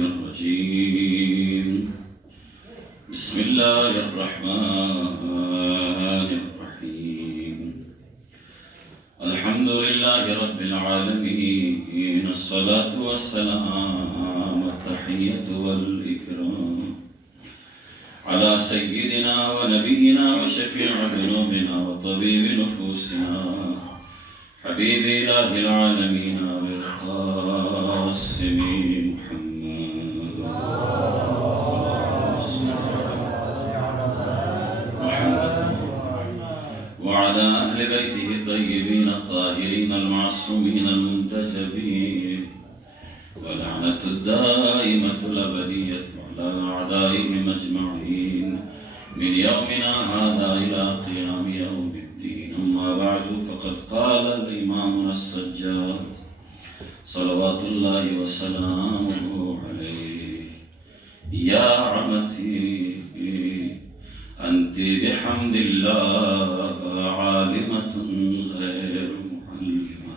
रजीम बिस्मिल्लाहिर्रहमानिर्रहीम अल्हम्दुलिल्लाहि रब्बिल आलमीन अस्सलातु वस्सलाम अत्तहिय्यतु वल इकराम अला सय्यिदिना व नबिय्यिना व शफी'i ज़ुनूबिना व तबीबि नुफूसिना हबीबि इलाहिल आलमीन अबिल क़ासिम وعلى أهل بيته الطيبين الطاهرين المعصومين المنتجبين ولعنة الدائمة الأبدية على أعدائهم أجمعين من يومنا هذا إلى قيام يوم الدين. أما بعد فقد قال الإمام السجاد صلوات الله وسلامه عليه يا عمتي أنت بحمد الله عالمة غير معلمة.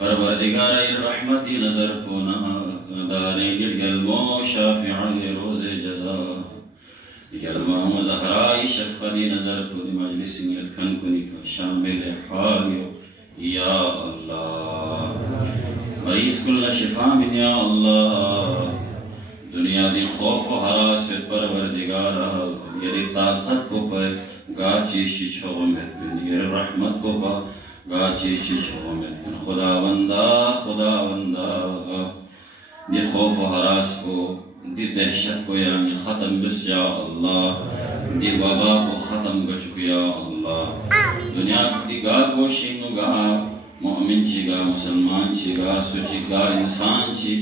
परवरदिगार रहमती नजर को ना दारे यलमो शाफिआ रोज जजा यलमो ज़हराई शफ़क़ती नजर को दी मजलिस में खन को निका शामिल हाल या अल्लाह मरीज़ कुल शिफा मिन या अल्लाह दुनिया दी खौफ व हरास से परवरदिगार ये ताकत को पर गाची शिशो में ये रहमत को पा गाची शिशो में खुदावंदा ये खौफ व हरास को दी दहशत को यानी ख़त्म बिस या अल्लाह दी वबा को ख़त्म कर चुके या अल्लाह दुनिया दी गा गोशिंग गा मोमिन चिगा मुसलमान चिगा सुचिगा इंसान ची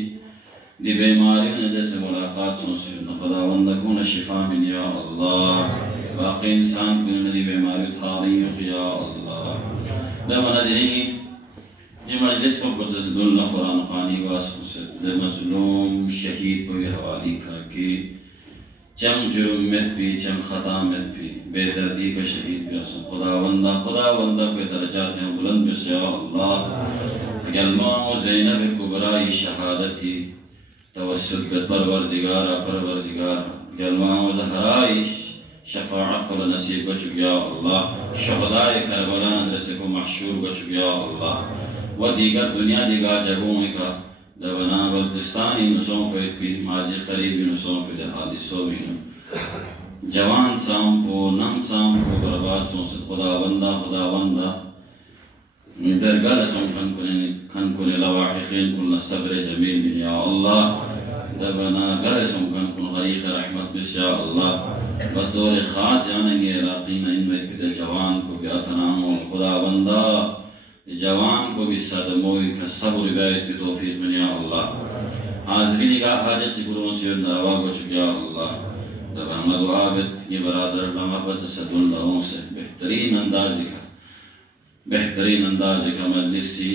दी बीमारी ने जैसे मुलाकात से खुदावंद को न शिफा मिन या अल्लाह बाकी इंसान को न दी बीमारी था नहीं या अल्लाह दमन दी ये मजलिस को बुजुर्गुल्लाह कुरान खानी वास्ते से मजलूम शहीद को ये हवाले करके चम जुर्म में भी चम खता में भी बेदर्दी का शहीद भी आसन खुदावंदा को दर्जात हैं बुलंद बिस या अल्लाह यलमा ज़ैनब कुबरा शहादती तवस्सुल परवरदिगार जलवा ज़हराई शफाअत को नसीब कर चुकिया अल्लाह शहदाए करबला जैसे को महशूर कर चुकिया अल्लाह व दीगर दुनिया दिगा जगहों का दबना बल्तिस्तानी नुसों पे भी माजी करीबी नुसों पे हादिसों भी जवान साम को नम साम को बर्बाद सों से खुदावंदा दरगाह सों खन को लवाहिक़ीन कुल सब्र जमील मिन या अल्लाह दबना गल सों खन को गरीक़ रहमत बिस या अल्लाह बतौर ख़ास जानेंगे इलाक़ीन इनमें के जवान को भी अतनाम खुदावंदा जवान को भी सदमोई का सब्र बैत की तौफीक मिन या अल्लाह हाज़रीन का हाजत चिकुरों से दावा को चुकिया अल्लाह दबना दुआ बित ये बरादर लमहबत सदुल्लाहों से बेहतरीन अंदाज़ का मजलिस सी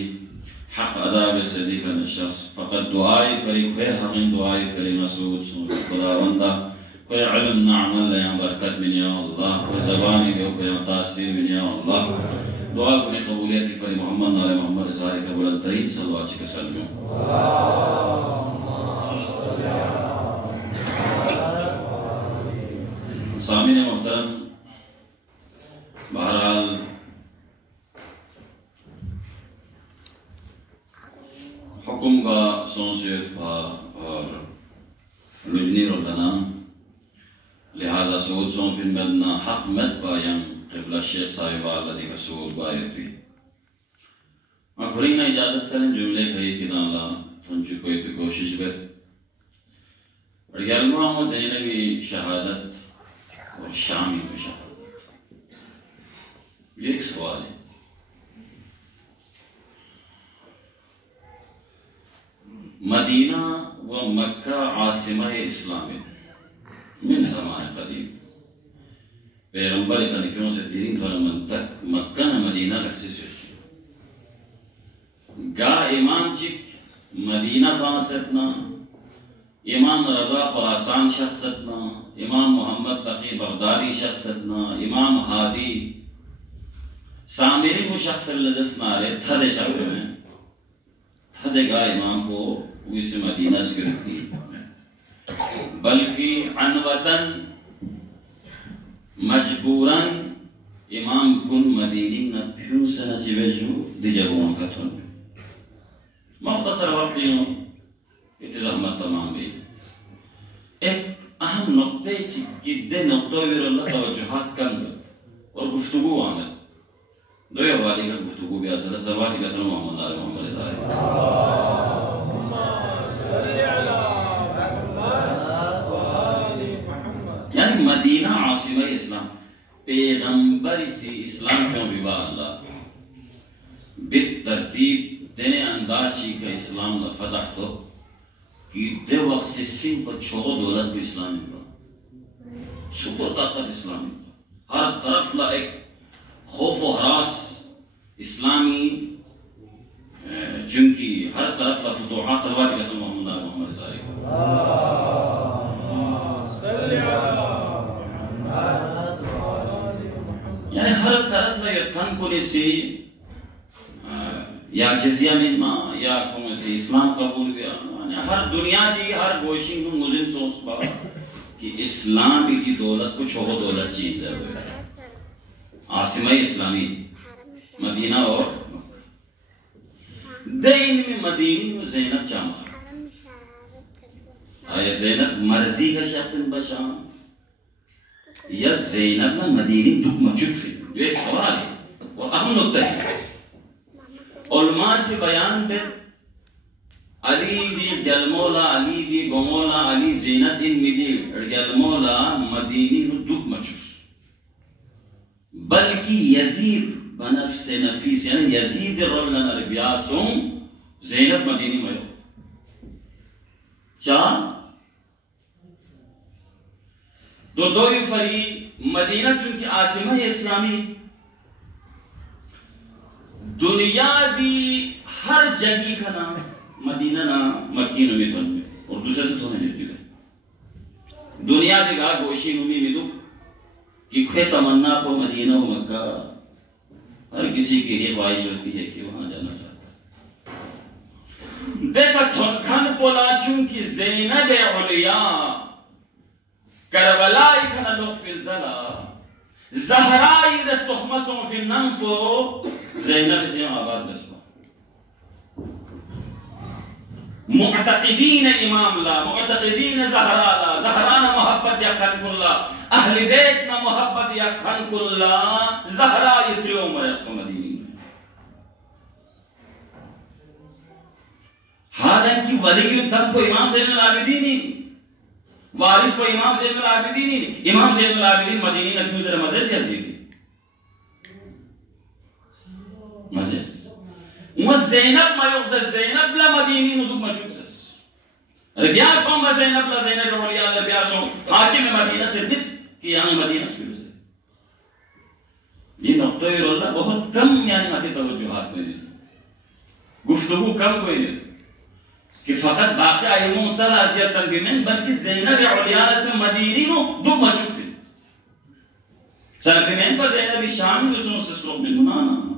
हक अदा बेसदी का नशस फ़कत दुआई करी खे हक़िन दुआई करी मसूद खुदावंदा कोई इल्म ना अमल या बरकत मिन या अल्लाह कोई ज़बानी दे कोई तासीर मिन या अल्लाह दुआ को कबूलियत फरी मोहम्मद नाले मोहम्मद ज़ारी का बुलंद तरीन सल्लल्लाहु अलैहि वसल्लम सामीन मोहतरम बहरहाल हुकुम का सोंसेर और लुजनी रोलना लिहाजा सूद सों फिर मदना हक मत पायम क़िबला शेख साहिब वाला का सूद बायत भी आखिरी में इजाज़त से जुमले कही कि नाला तुमची कोई भी कोशिश कर और यलमा हो ज़ैनबी शहादत और शामी में शहादत ये एक सवाल है मदीना व मक्का आसिमा इस्लाम मिन ज़मान क़दीम पैगंबर तरीक़ों से तीन धर्मन तक मक्का न मदीना रखसी से गा इमाम चिक मदीना फांसतना इमाम रज़ा ख़ुरासान शख्सतना इमाम मोहम्मद तकी बगदादी शख्सतना इमाम हादी सामिरी को शख्स लजस्नारे थदे शख्स में थदेगा इमाम को विस मदीना से बल्कि अनवतन मजबूरन इमाम कुन मदीनी न फ्यूं से न चिवेजू दिजगुओं का थोन मुख्तसर वक्तियों इत्ज़ाहमत तमाम भी एक अहम नुक्ते कि दे नुक्तों विरुद्ध तवज्जुहात कम और गुफ्तगू आमद दो हवाले का गुफ्तगू भी आज़ाद सवाल की कसम मोहम्मद साहब यानी मदीना आसिमा इस्लाम पैगंबर से इस्लाम क्यों विवाह अल्लाह बित तरतीब देने अंदाज़ी का इस्लाम लफदा तो कि दे वक्त से सिंह पर छोड़ो दौलत भी इस्लामी का शुक्र ताकत इस्लामी का हर तरफ ला एक खौफ व हरास इस्लामी जिनकी हर तरफ ला फतूहा सलवात कसम मोहम्मद सारे का यानी हर तरफ ला ये फन को से या जिजिया मिलना या कौन से इस्लाम कबूल किया हर दुनिया दी हर गोशी को मुझे सोच पा कि इस्लाम की दौलत कुछ और दौलत चीज है आसिमा इस्लामी मदीना और दिन में मदीनी में ज़ैनब जामा आया ज़ैनब मर्जी का शफ़िन बशाम या ज़ैनब ना मदीनी दुख मचुफ़ी जो एक सवाल है और अहम नुक्ता है उलमा से बयान पे अली दी जलमोला अली दी गोमोला अली ज़ैनब इन मिदी जलमोला मदीनी नु दुख मचुस बल्कि यजीद बनफ्स नफीस यानी यजीद रबलन अरबियासुम ज़ैनब मदीनी में क्या दो फरी मदीना चूंकि आसिमा इस्लामी दुनिया दी हर जगह का नाम मदीना ना मक्की नुमी तो और दूसरे से तो नहीं जुड़े दुनिया दी गा गोशी नुमी मिदु कि खे तमन्ना को मदीना व मक्का हर किसी की ये ख्वाहिश होती है कि वहां जाना चाहता देखा थोनखान बोला चूंकि ज़ैनब उलिया करबला इखना लोग फिलजला ज़हराई दस्तुखमसों फिर नम को ज़ैनब से आबाद बसवा मुअतक़िदीन इमाम ला मुअतक़िदीन ज़हरा ला ज़हरा ना मोहब्बत या खनकुल्ला अहले बैत ना मोहब्बत या खनकुल्ला ज़हरा इत्रियो मरस को मदीनी में हालांकि वलीयुद्दम को इमाम ज़ैनुल आबिदीन वारिस को इमाम ज़ैनुल आबिदीन इमाम ज़ैनुल आबिदीन मदीनी नफियों से मज़े से हज़ीर मज़े ज़ैनब मायूस ज़ैनब ला मदीनी नुदुक मचूस रबियास को ज़ैनब ला ज़ैनब उलिया रबियास हाकिम मदीना से बिस कि यहाँ मदीना से ये नुक्ता रोला बहुत कम यानी माथे तवज्जुहात में गुफ्तगू कम कोई कि फ़कत बाकी आयमों सला अज़ियत तंबीमें बल्कि ज़ैनब उलिया से मदीनी नुदुक मचूस सरबिमें पर ज़ैनब शामी उसनों से स्रोत में दुनाना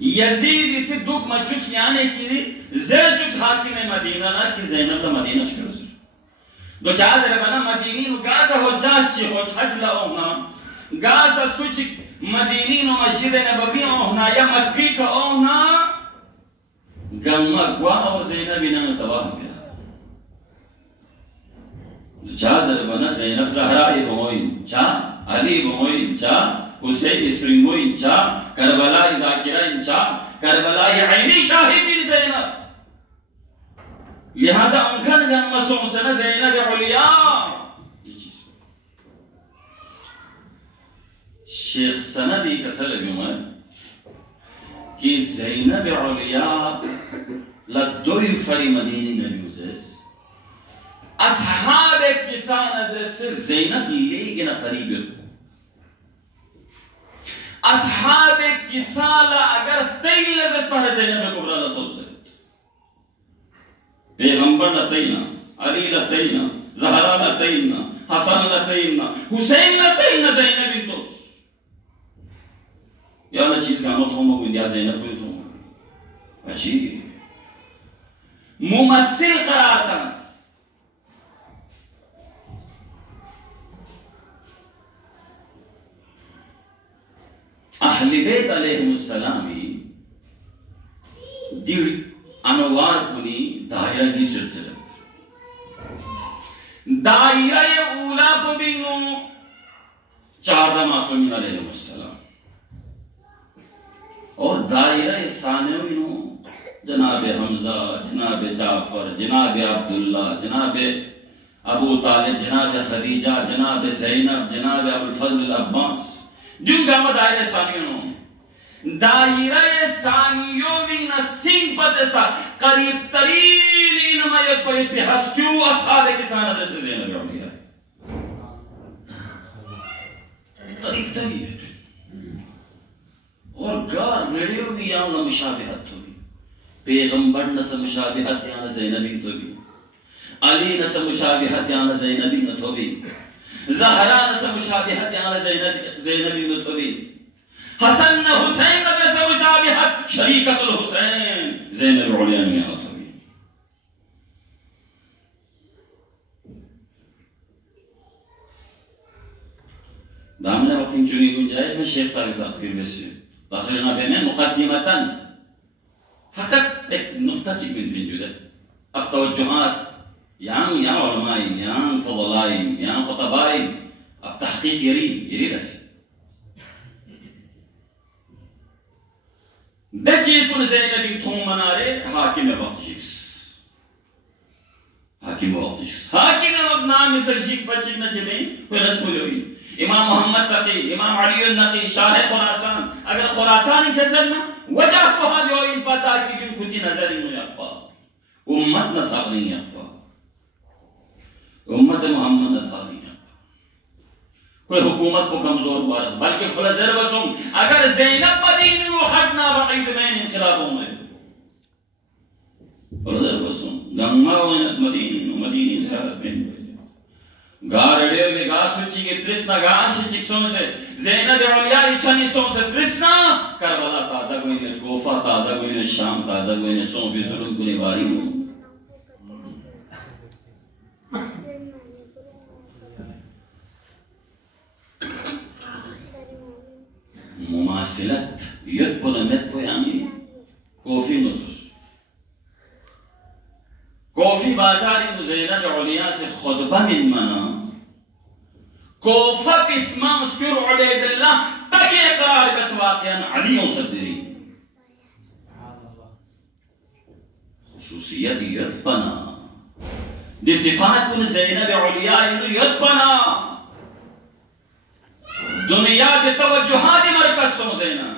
यजीद इसे दुख मचुस यानी कि ज़ैजुस हाकिम मदीना ना कि ज़ैनब ला मदीना से दो चार जगह बना मदीनी नु गासा हो जाशी हो हजला ओना गासा सुच मदीनी नु मस्जिद नबवी ओना या मक्की का ओना गम्मा गवा और ज़ैनब ना तबाह किया दो चार जगह बना ज़ैनब ज़हरा ये बोइन चा अली बोइन चा हुसैन इसरिंगो इंचा करबला ज़ाकिरा इंचा करबला ये ऐनी शाहिदी ज़ैनब लिहाजा उनका जन्म सोमसन ज़ैनब उलिया ये चीज़ शेख सनदी का सलब यूं कि ज़ैनब उलिया लद्दोई फरी मदीनी नब्यूज़ेस असहाब किसान अदरस ज़ैनब लेकिन करीब असहाब किसाला अगर तई लज़स पर ज़ैनब कुबरा ला तो पैगंबर ला तईना अली ला तईना ज़हरा ला तईना हसन ला तईना हुसैन ला तईना ज़ैनब तो या ना चीज का मत हो में दिया ज़ैनब को तो अच्छी मुमस्सिल करार था अलैहिस्सलामी दिल अनवार कुनी दायरा की सुरत दायरा ऊला को बिंगो चार मासूम अलैहिस्सलाम और दायरा सानियो जनाब हमजा, जनाब जाफर, जनाब अब्दुल्ला, जनाब अबू तालिब, जनाब खदीजा, जनाब ज़ैनब, जनाब अबुल फज़ल अब्बास जिनका दायरे सानियो भी नसीब पतसा करीब तरीन में कोई हस्तियों अस्हाबे के साथ से ज़ैनब औलिया करीब तरीन और गार रेडियो भी यहाँ न मुशाबिहत होगी पैगंबर न से मुशाबिहत यहाँ ज़ैनबी तो भी अली न से मुशाबिहत यहाँ ज़ैनबी न तो भी ज़हरा न से मुशाबिहत यहाँ ज़ैनबी न तो भी हसन न हुसैन न से मुशाबिहत शरीकतुल हुसैन ज़ैनब औलिया में यहाँ तो भी दामने वक्त इन चुनी गुंजाइश में शेख साहब ताख़ीर में से ताख़ीर ना बेने मुक़द्दिमतन फ़कत एक नुक्ता चिकन भिंजुदा अब तवज्जुहात यहाँ उलमाई यहाँ फ़ज़लाई यहाँ ख़ुतबाई अब तहक़ीक़ यरी बस द चीज़ को ज़ैनब बिन थोम मनारे हाकिम वक्त जिक्स हाकिम वक्त नाम मिसल जिक्स फचिक न जमें कोई रस्म लोगी इमाम मोहम्मद तकी इमाम अली नकी शाह खुरासान अगर खुरासान के सर ना वजह को हाँ जो इन पता कि बिन खुदी नजर इन यप्पा उम्मत न था नहीं यप्पा उम्मत मोहम्मद न था नहीं यप्पा कोई हुकूमत को कमजोर वारस बल्कि खुला ज़रबसुम अगर ज़ैनब मदीनी वो हक ना बक़ीद में इनक़िलाबों में खुला ज़रबसुम गंगा मदीनी ज़ियारत में गारड़े में गास उची के तृष्णा गाश चिक्सों से ज़ैनब औलिया इच्छानी सों से तृष्णा करबला ताज़ा कोई ने कोफा ताज़ा कोई ने शाम ताज़ा कोई ने सों भी जुल्म को निवारी हूँ मुमासिलत युद्ध पुलमेत को यानी कोफी नोटुस कोफी बाजारी ज़ैनब औलिया से खुतबा मिन मना कोफा बिस्मा मुस्किर उबैदुल्लाह तक इकरार का वाक़िया अली सदरी खुसूसियत यत्पना दि सिफात कुल ज़ैनब औलिया यत्पना दुनिया के तवज्जुहात मरकज़ सो ज़ैनब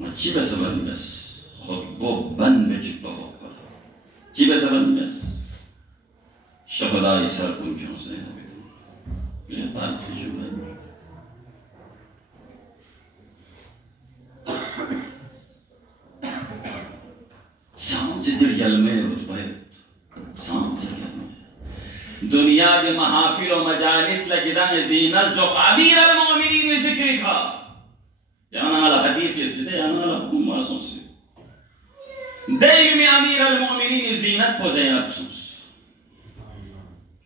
मच्छी बसबन बस खुद वो बन में चिपका होकर ची बसबन बस शबला इसार कुन क्यों से ये बात जुबा साउंड जिधर यलमे रुतबे साउंड जिधर दुनिया के महाफिल और मजालिस लगिदा ज़ीनत जो अमीर अल-मोमिनीन ज़िक्र का यहाँ वाला हदीस ये थे यहाँ वाला कुमार सोच देख में अमीर अल-मोमिनीन ज़ीनत को ज़ैनब सोच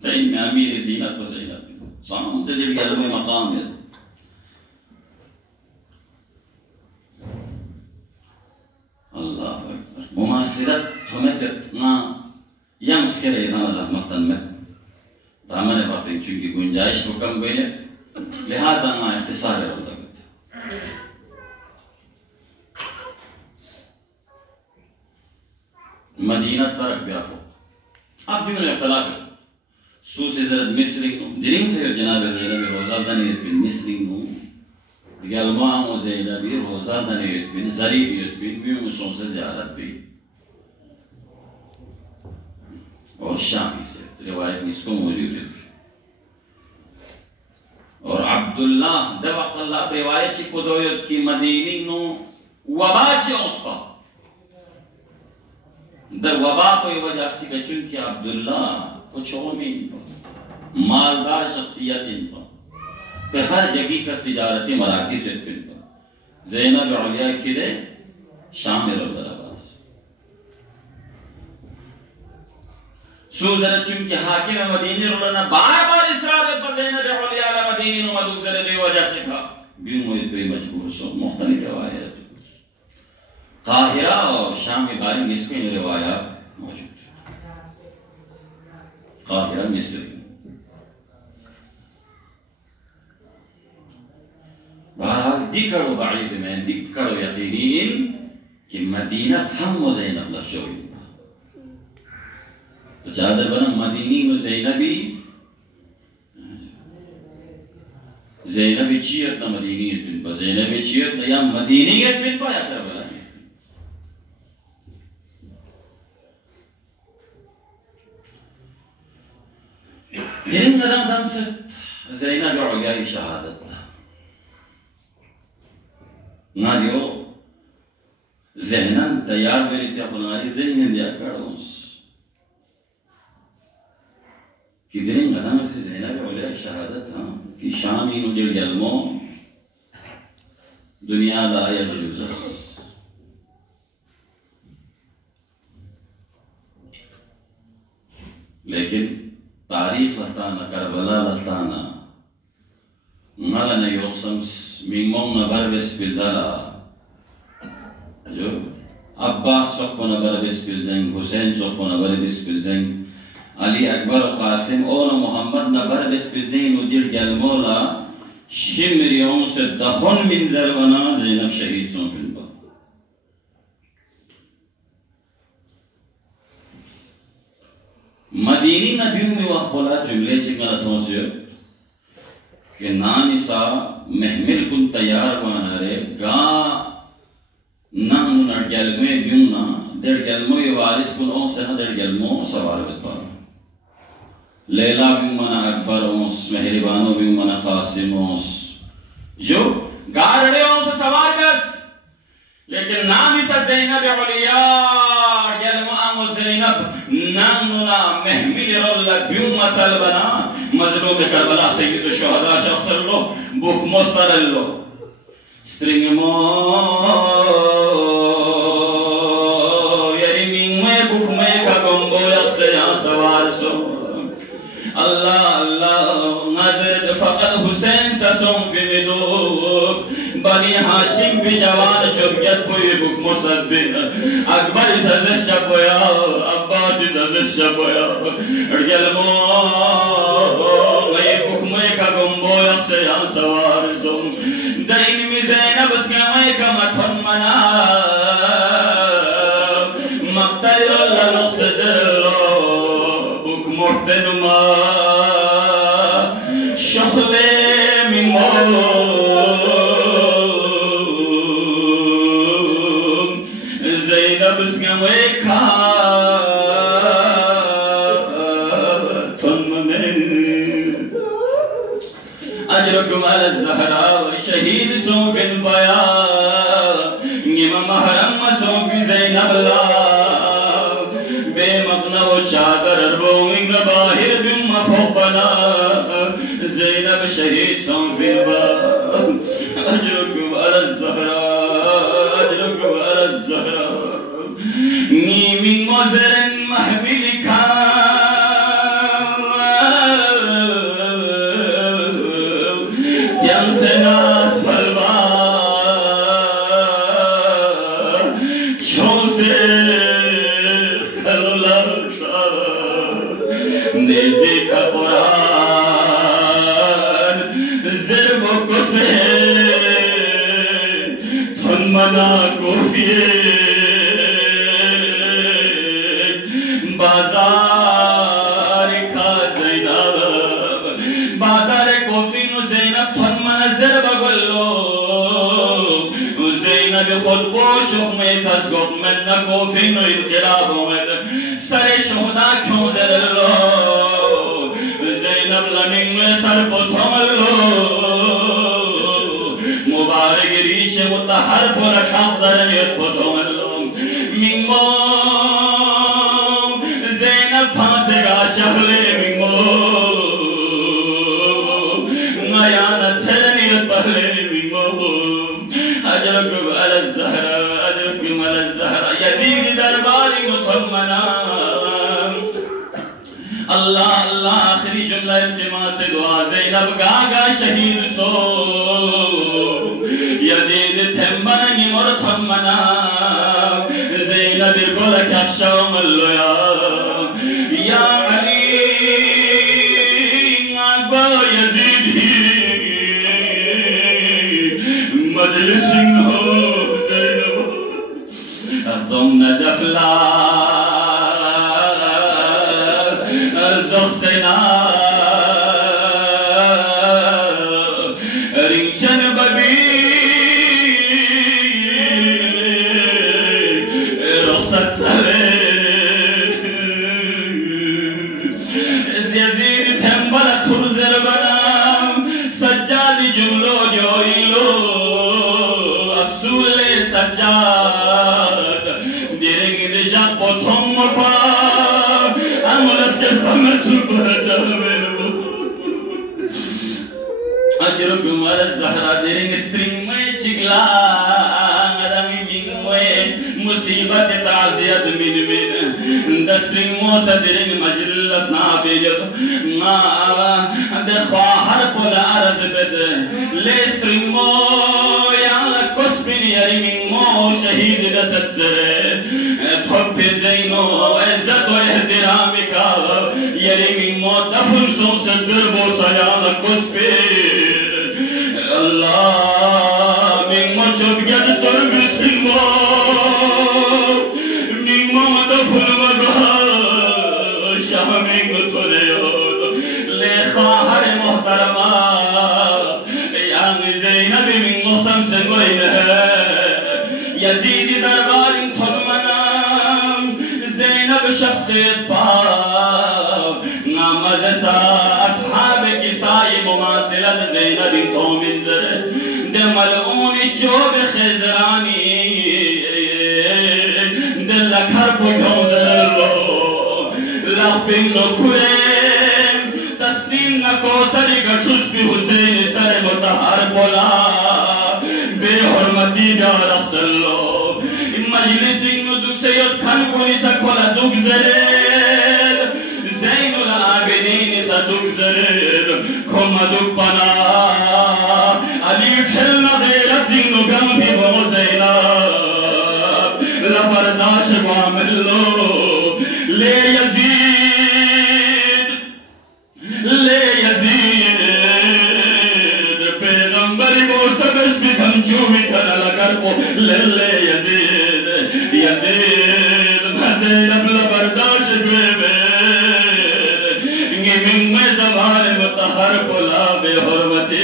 देख में अमीर ज़ीनत को ज़ैनब सामने जिधर यलमे मकाम है अल्लाह अकबर मुमासिलत हमें कितना यंग्स के लिए ना ज़हमतन में दामने बातें चूँकि गुंजाइश को कम गई है लिहाजा ना इख्तिसार है उल्टा करते मदीना तरक ब्याफो अब भी मैंने इख्तलाफ है सूस ज़रद मिस्री नो दिलिंग से जनाब ज़ैनब रोज़ा दनीत बिन मिस्री नो यलमा ओ ज़ैनब रोज़ा दनीत बिन ज़रीबियत बिन भी मुसों से ज़ियारत भी और शामी से रिवायत इसको मौजूद है और अब्दुल्ला दवक़ल्ला रिवायत को दोयत की मदीनी नो वबा से उसका दर वबा को वजह से बचुन कि अब्दुल्ला कुछ और भी मालदार शख्सियत इन पर हर जगह का तिजारती मराकिज़ इन पर ज़ैनब औलिया खिले शाम में रोज़ा सूजर चुनके हाकिम मदीने रोलना बार-बार इसरार पर ज़ैनब औलिया अला मदीनी नो मदुसरे दे वजह से खा बिन मोहित पे मजबूर सो मुख्तलिफ रिवायत काहिरा और शाम में बारी इसके रिवायात मौजूद है। काहिरा मिस्र बहरहाल दिकरो बाइद में दिकरो यकीनीन कि मदीना फम ज़ैनब लफ्ज़ोई तो जादर बना मदीनी में ज़ैनबी चीयत ना मदीनियत बिन पा ज़ैनबी चीयत ना या मदीनियत बिन पा या करबला दिन कदम दम से ज़ैनब औलिया की शहादत ना दियो ज़हनन तैयार मेरी त्या खुनारी ज़हन दिया करोस कि दिन कदम से ज़ैनब औलिया की शहादत हाँ कि शामी नुजल जलमो दुनिया लाया जुलूस लेकिन तारीख लस्ताना करबला लस्ताना मलाना योसम्स मिंगमों नबर बिस्पिलज़ला जो अब्बास वक़्त नबर बिस्पिलज़ें हुसैन वक़्त नबर बिस्पिलज़ें अली अकबर क़ासिम और मोहम्मद नबर बिस्पिलज़ें नुदिर गलमोला शिमरियों से दखन मिंज़र बना ज़ैनब शहीद सों फिल्बा मदीनी नबियों में वह बोला जुमले चिकनातों से कि नानिसा महमिल कुन तैयार बना रे गा नंग नरगलमे बियुना दरगलमो ये वारिस कुन ओं से न दरगलमो सवार बता लैला बियुमना अकबर ओंस मेहरबानो बियुमना क़ासिम ओंस जो गारड़े ओं से सवार बस लेकिन नानिसा ज़ैनब औलिया गलमो आमो ज़ैनब नामुना महमिल रोला बियुम मसल बना मजलूम करबला सय्यद शुहदा शख्सल्लो बुख मुस्तरल्लो स्ट्रिंगमो यानी मिंगमे बुख में का गंबो यसे यहाँ सवार सो अल्लाह अल्लाह नजर फकत हुसैन चसों फिमिदो बनी हाशिम भी जवान चुपयत कोई बुख मुसद्दिन अकबर सजश चपोया अब्बास सजश चपोया अड़गलमो गए बुख में का गंबो यसे यहाँ सवार सो दैन में ज़ैनब उसके में का मथन मना मख्तर लल्लुक सजलो बुख मुर्तन मा शख्ले मिमो ज़ैनब उसके में का अजरकुम अल ज़हरा शहीद सोफिन पाया निम महरम सोफी ज़ैनब ला बेमकना वो चादर रोंग बाहिर बिम फोबना ज़ैनब शहीद सोफिन पा अजरकुम अल ज़हरा नीमिन मोज़रन महबिल खा मना कोफिए बाजार खा ज़ैनब बाजार कोफी नु ज़ैनब थन मनज़र बगलो ज़ैनब खुद बोशुक में कस गोप में न कोफी नु इनक़िलाब में सरे शुहदा क्यों ज़रलो ज़ैनब लमिंग में सर पोथमलो मुबारक रीश मुतहर पर शाम ज़रनियत पोथमलो मिंगो ज़ैनब फांसेगा शहले मिंगो नया नज़रनियत पहले मिंगो अजरकुम अल ज़हरा यज़ीद दरबारी मुथम्मना अल्लाह अल्लाह आखिरी जुमला इल्तिमा से दुआ ज़ैनब गागा शहीद सो यजीद थेम्बनगी मोर थम्मना ज़ैनब गोला क्या मल्लोया या अली आगो यजीद मजलिस हो ज़ैनब तुम नजफला ज़ोसेना रिंचन बबी रोसत सले यजीद थेम्बल थुरजर बना सज्जादी जुमलो जोइलो असूले सज्जाद दिरेगी दिशा पोथम पा अमलस के समय सुपर चलवेलो अजरो कुमार सहरा दिरेंग स्ट्रिंग में चिगला आदमी बिंग में मुसीबत ताज़ियत मिन दस्ट्रिंग मोसा दिरेंग मजलिस ना बेजब ना देखवा हर पोला अर्ज बेद ले स्ट्रिंग मो याला कुस्बिन यरिंग मो शहीद दसत जरे थोपे जैनो इज्जत व एहतराम का यरिंग मो दफन सो सदर बो सयाला कुस्बे अल्लाह मिंग मो चुप गया सर बिस्मिल्ला मिंग मो दफन मगा शाह मिंग थोड़े ले खाहर मोहतरमा यांग ज़ैनब मिंग मो समसे गोइन है यजीद दरबार थोलमना ज़ैनब शख्सियत पाक नामज़ सा अस्हाब किसाई मुमासिलत ज़ैनब तो मिंजर दे मलऊन चोब खिज़रानी दे लखर पुछों ज़लो लापिन लो खुरे तस्लीम न कोसरी का खुशबी हुसैन सर मुतहर बोला बेहरमती डारा सल्लो मजलिसिंग दुसयत खान कोनी सकोला दुख जरेद ज़ैनुल आबिदीन सा दुख जरेद खोमा दुख पना अली खेलना देरा दिनो गम भी वो ज़ैनब लबरदाश वामिलो ले यजीद पैगंबरी वो सबस भी धमचू भी करना लगा वो ले यजीद ज़ैनब लबरदाश बेबे इंगे मिंग में ज़बान मुतहर बोला बेहरमती